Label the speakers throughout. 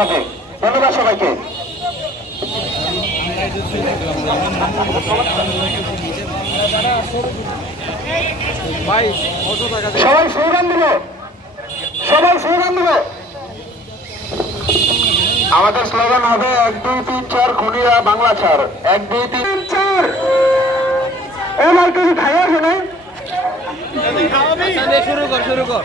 Speaker 1: হবে ধন্যবাদ সবাইকে। সবাই স্লোগান দিল। সবাই স্লোগান দিল। আমাদের স্লোগান হবে এক দুই তিন চার খুনিয়া বাংলা ছাড়। এক দুই তিন চার। এবার কিছু খাইয়া শুনে
Speaker 2: শুরু কর শুরু কর।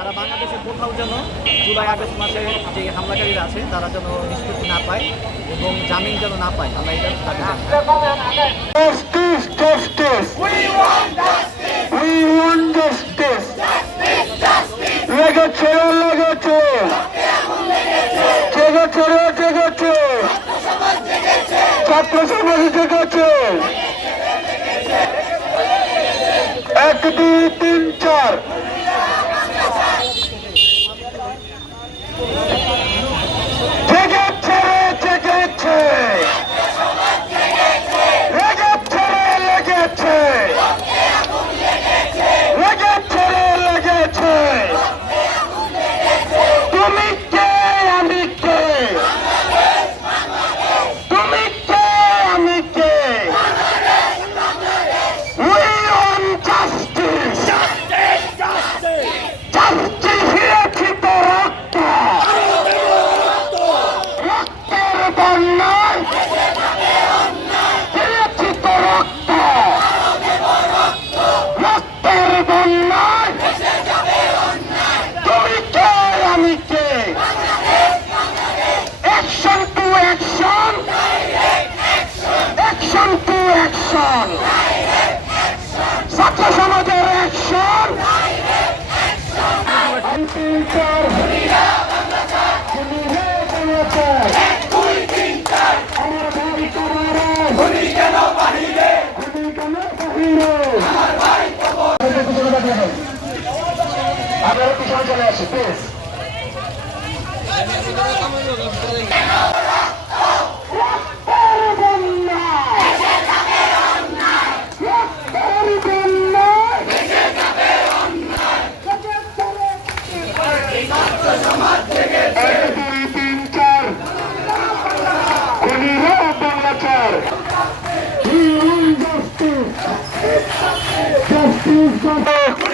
Speaker 3: সারা বাংলাদেশে কোথাও যেন জুলাই আগস্ট মাসে যে হামলাকারীরা আছে, তারা যেন নিষ্পত্তি না পায় এবং জামিন যেন না পায়, আমরা এটা.
Speaker 1: লেগেছে ছাত্র সমাজ জেগেছে এক দুই তিন চার অ্যাকশন। ছাত্র সমাজের অ্যাকশন। আপনারা পিছনে চলে আসি প্লিজ Justice, খুনি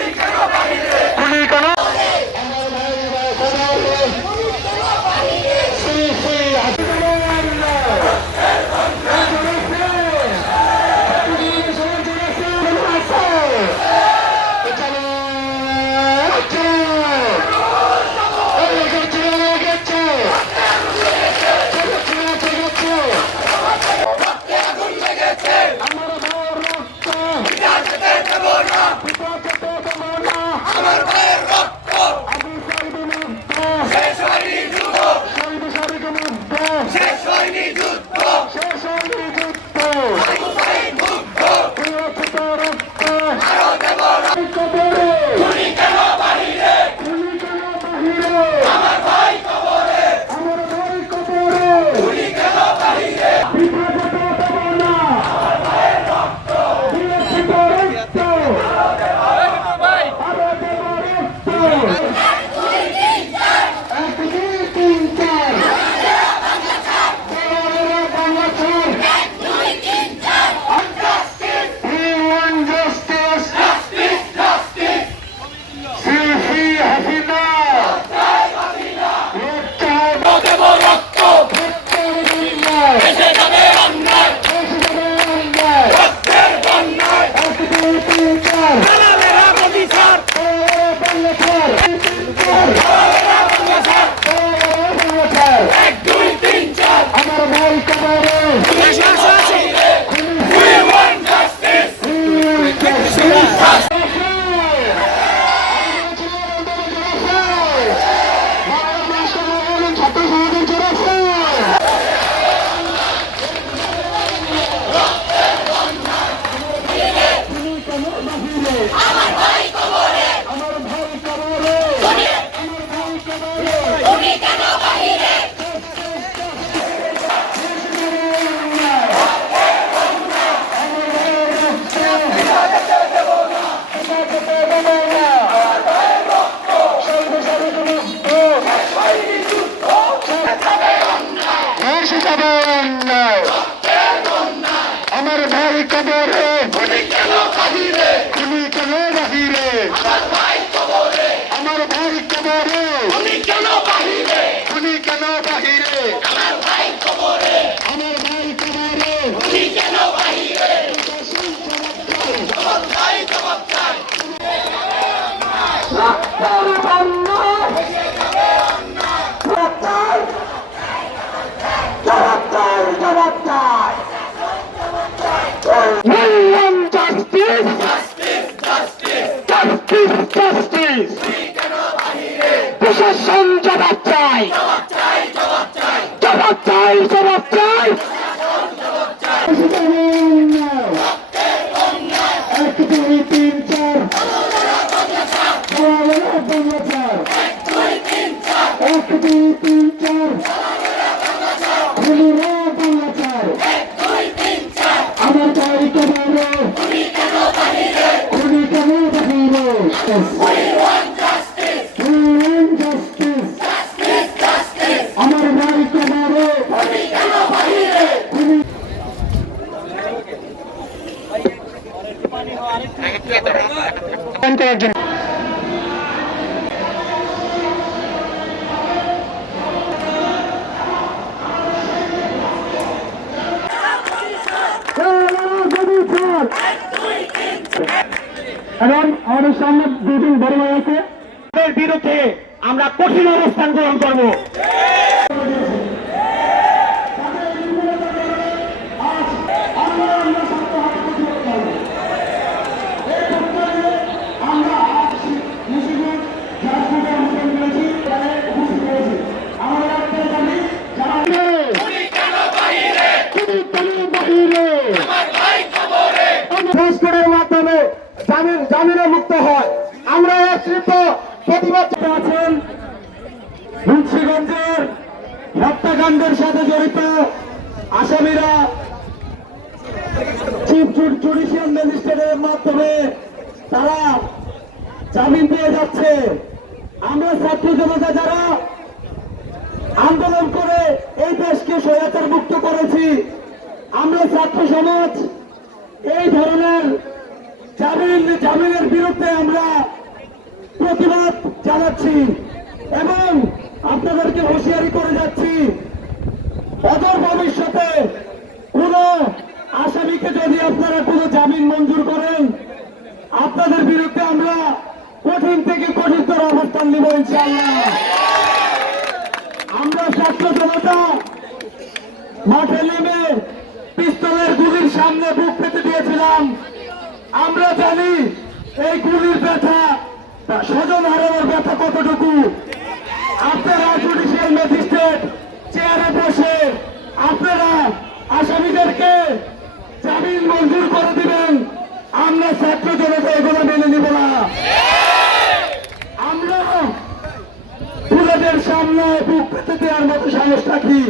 Speaker 4: খুনি কেন বাহিরে Million justice! Justice! Justice! প্রশাসন জবাব চাই জবাব চাই জবাব চাই এক দুই তিন চার এক দুই তিন চার খুলিরা বাংলা চার আমার ভাই কেন খুনি কেন বাহিরে We want justice. আমার ভাই কেন খুনি করার জন্য এবং আমাদের সামনে দুদিন বড় হয়েছে বিরুদ্ধে আমরা কঠিন অবস্থান গ্রহণ করব সংস্কারের মাধ্যমে জামিন মুক্ত হয়। আমরা একত্রিত প্রতিবাদ আছেন মুন্সিগঞ্জের হত্যাকাণ্ডের সাথে জড়িত আসামিরা জুডিশিয়াল ম্যাজিস্ট্রেটের মাধ্যমে তারা জামিন দিয়ে যাচ্ছে। আমরা ছাত্র জনতা যারা আন্দোলন করে এই দেশকে স্বৈরাচার মুক্ত করেছি, আমরা ছাত্র সমাজ এই ধরনের জামিন, জামিনের বিরুদ্ধে আমরা প্রতিবাদ জানাচ্ছি এবং আপনাদেরকে হুঁশিয়ারি করে যাচ্ছি, অদূর ভবিষ্যতে কোন আসামিকে যদি আপনারা কোনো জামিন মঞ্জুর করেন, আপনাদের বিরুদ্ধে আমরা কঠিন থেকে কঠিনতর অবস্থান নিব ইনশাআল্লাহ। আমরা ছাত্র জনতা মাঠে নেমে জানি, এই গুলির ব্যথা স্বজন হারানোর ব্যথা কতটুকু? আপনারা জুডিশিয়াল ম্যাজিস্ট্রেট চেয়ারে বসে আপনারা আসামিদেরকে জামিন মঞ্জুর করে দিবেন, আমরা ছাত্র জনতা এগুলো মেনে নিব না। আমরা বুলেটের সামনে বুক পেতে দেওয়ার মতো সাহস রাখি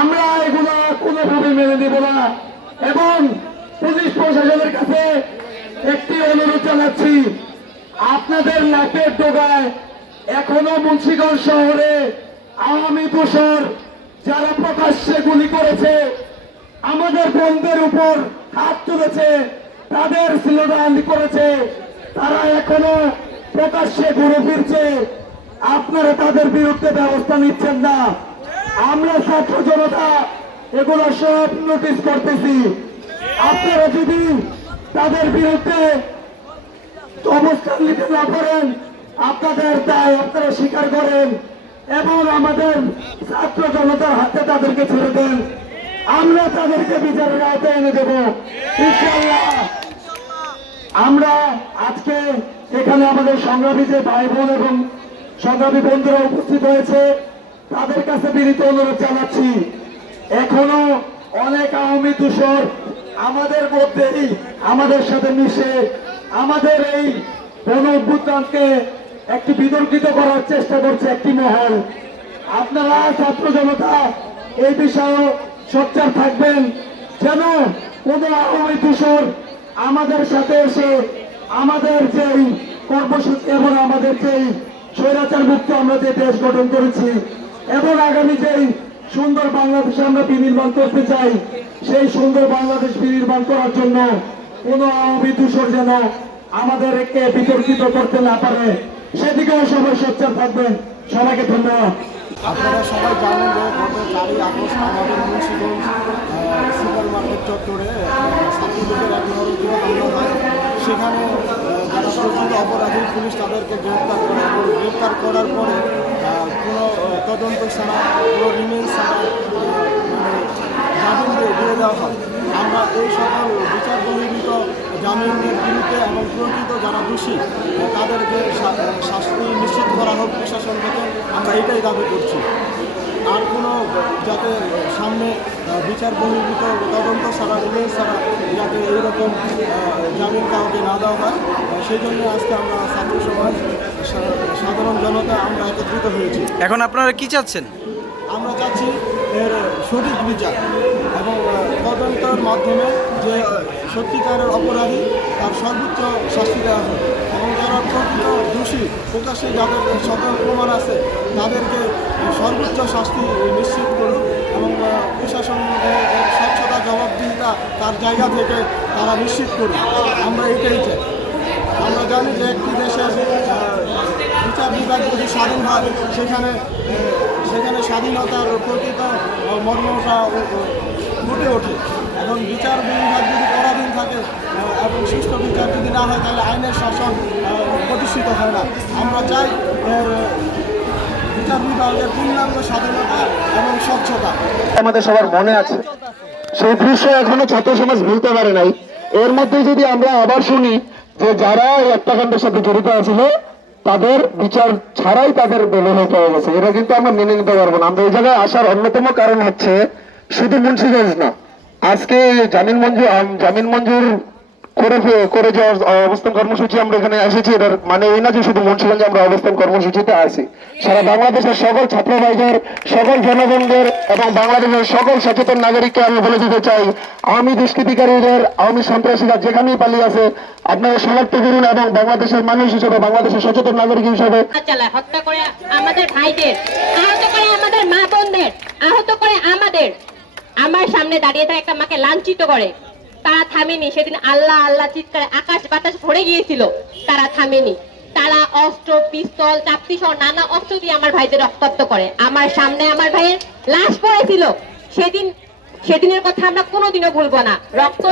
Speaker 4: আমরা এগুলো কোনোভাবে মেনে নেব না। এবং পুলিশ প্রশাসনের কাছে একটি অনুরোধ জানাচ্ছি। আপনাদের লাখের ডোগায় এখনও মুন্সিগঞ্জ শহরে আওয়ামী দোষর যারা প্রকাশ্যে গুলি করেছে, আমাদের বন্ধের উপর হাত তুলেছে, তাদের স্লোগান করেছে, তারা এখনও প্রকাশ্যে ঘুরে ফিরছে। আপনারা তাদের বিরুদ্ধে ব্যবস্থা নিচ্ছেন না। আমরা ছাত্র জনতা এগুলো সব নোটিশ করতেছি। আপনারা যদি তাদের বিরুদ্ধে অবস্থান নিতে না পারেন, আপনাদের দায় আপনারা স্বীকার করেন এবং আমাদের ছাত্র জনতার হাতে তাদেরকে ছেড়ে দেন। আমরা তাদেরকে বিচারের আওতায় এনে দেব। আমরা আজকে এখানে আমাদের সংগ্রামী যে ভাই বোন এবং সংগ্রামী বন্ধুরা উপস্থিত হয়েছে, তাদের কাছে বিনীত অনুরোধ জানাচ্ছি। এখনও অনেক আওয়ামী দূষর আমাদের মধ্যেই, আমাদের সাথে মিশে, আমাদের এই গণ অভ্যুত্থানকে একটি বিতর্কিত করার চেষ্টা করছে একটি মহল। আপনারা ছাত্র জনতা, এই বিষয়ে সোচ্চার থাকবেন যেন কোনো আওয়ামী দূষর আমাদের সাথে এসে আমাদের যেই কর্মসূচি এবং আমাদের যেই স্বৈরাচার মুক্ত আমরা যে দেশ গঠন করেছি এবং আগামী যেই
Speaker 1: সুন্দর বাংলাদেশ আমরা বিনির্মাণ করতে চাই। সেই সুন্দর বাংলাদেশ বিনির্মাণ করার জন্য কোন আওয়ামী দূষর যেন আমাদেরকে বিতর্কিত করতে না পারে। সেদিকেও সবাই সোচ্চার থাকবেন। সবাইকে ধন্যবাদ।
Speaker 5: আপনারা সবাই জানেন যে গত চারই আগস্ট আমাদের মুন্সিগঞ্জ সুপার মার্কেট চত্বরে সেখানে আহ, অপরাধী পুলিশ তাদেরকে গ্রেপ্তার করে এবং গ্রেপ্তার করার পরে কোনো তদন্ত ছাড়া কোনো রিমেন্স ছাড়া মানে জামিন দিয়ে দেওয়া হয়। আমরা এই সকল বিচার বহির্ভূত জামিনের বিরুদ্ধে এবং প্রকৃত যারা দোষী তাদেরকে শাস্তি নিশ্চিত করা হোক প্রশাসন থেকে। আমরা এটাই দাবি করছি। আর কোনো যাতে সামনে বিচার বহির্ভূত তদন্ত ছাড়া রিমেন্স ছাড়া যাতে এইরকম জামিন কাউকে না দেওয়া হয় সেই জন্য আজকে আমরা ছাত্র সমাজ সাধারণ জনতা আমরা একত্রিত হয়েছি।
Speaker 6: এখন আপনারা কি চাচ্ছেন?
Speaker 5: আমরা চাচ্ছি এর সঠিক বিচার এবং তদন্তের মাধ্যমে যে সত্যিকারের অপরাধী তার সর্বোচ্চ শাস্তি দেওয়া হবে এবং যারা প্রকৃত দোষী প্রকাশ্যে যাদের সকল প্রমাণ আছে তাদেরকে সর্বোচ্চ শাস্তি নিশ্চিত করুক এবং প্রশাসন স্বচ্ছতা জবাবদিহিতা তার জায়গা থেকে তারা নিশ্চিত করুক। আমরা এটাই চাই। আমরা জানি যে একটি দেশে আহ, বিচার বিভাগ যদি স্বাধীন হয় সেখানে সেখানে স্বাধীনতার প্রকৃত মর্মটা ফুটে ওঠে। এখন বিচার বিভাগ যদি পরাধীন থাকে এবং সুষ্ঠু বিচার যদি না হয়, তাহলে আইনের শাসন প্রতিষ্ঠিত হয় না। আমরা চাই বিচার বিভাগের পূর্ণাঙ্গ স্বাধীনতা এবং স্বচ্ছতা।
Speaker 1: আমাদের সবার মনে আছে। সেই দৃশ্য এখনও ছাত্র সমাজ ভুলতে পারে নাই। এর মধ্যে যদি আমরা আবার শুনি যে যারা এই হত্যাকাণ্ডের সাথে জড়িত আছিল তাদের বিচার ছাড়াই তাদের বেলুনে পাওয়া গেছে। এটা কিন্তু আমরা মেনে নিতে পারব না। আমরা এই জায়গায় আসার অন্যতম কারণ হচ্ছে শুধু মুন্সিগঞ্জ না। আজকে জামিন মঞ্জুর জামিন মঞ্জুর করে করে যাওয়ার অবস্থান কর্মসূচি আমরা এখানে এসেছি। এটার মানে এই না যে শুধু মুন্সিগঞ্জে আমরা অবস্থান কর্মসূচিতে আছি। সারা বাংলাদেশের সকল ছাত্র ভাইদের সকল জনগণদের এবং বাংলাদেশের সকল সচেতন নাগরিককে আমি বলে দিতে চাই আওয়ামী দুষ্কৃতিকারীদের আওয়ামী সন্ত্রাসীরা যেখানেই পালিয়ে আছে, আপনারা শনাক্ত করুন এবং বাংলাদেশের মানুষ হিসেবে, বাংলাদেশের সচেতন নাগরিক হিসেবে
Speaker 7: হত্যা করে আমাদের ভাইদের, আহত করে আমাদের মা বোনদের, আহত করে আমাদের। আমার সামনে দাঁড়িয়ে থাকা একটা মাকে লাঞ্ছিত করে। তারা থামেনি। সেদিন আল্লাহ আল্লাহ চিৎকারে আকাশ বাতাস ভরে গিয়েছিল। তারা থামেনি। তারা অস্ত্র, পিস্তল, চাপতি সহ নানা অস্ত্র দিয়ে আমার ভাইদের রক্তাক্ত করে। আমার সামনে আমার ভাইয়ের লাশ পড়েছিল। সেদিন, সেদিনের কথা আমরা কোনোদিনও ভুলবো না। রক্ত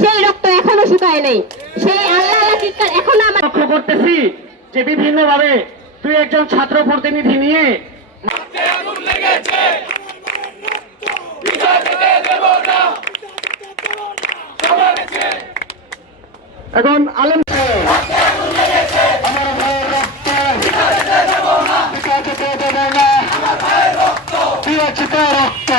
Speaker 7: সেই রক্ত এখনও শুকায় নেই। সেই আল্লাহ আল্লাহ চিৎকার এখনও আমার
Speaker 1: লক্ষ্য করতেছি যে বিভিন্ন ভাবে তুই একজন ছাত্র প্রতিনিধি নিয়ে এখন আলম আমার ভাইয়ের রক্ত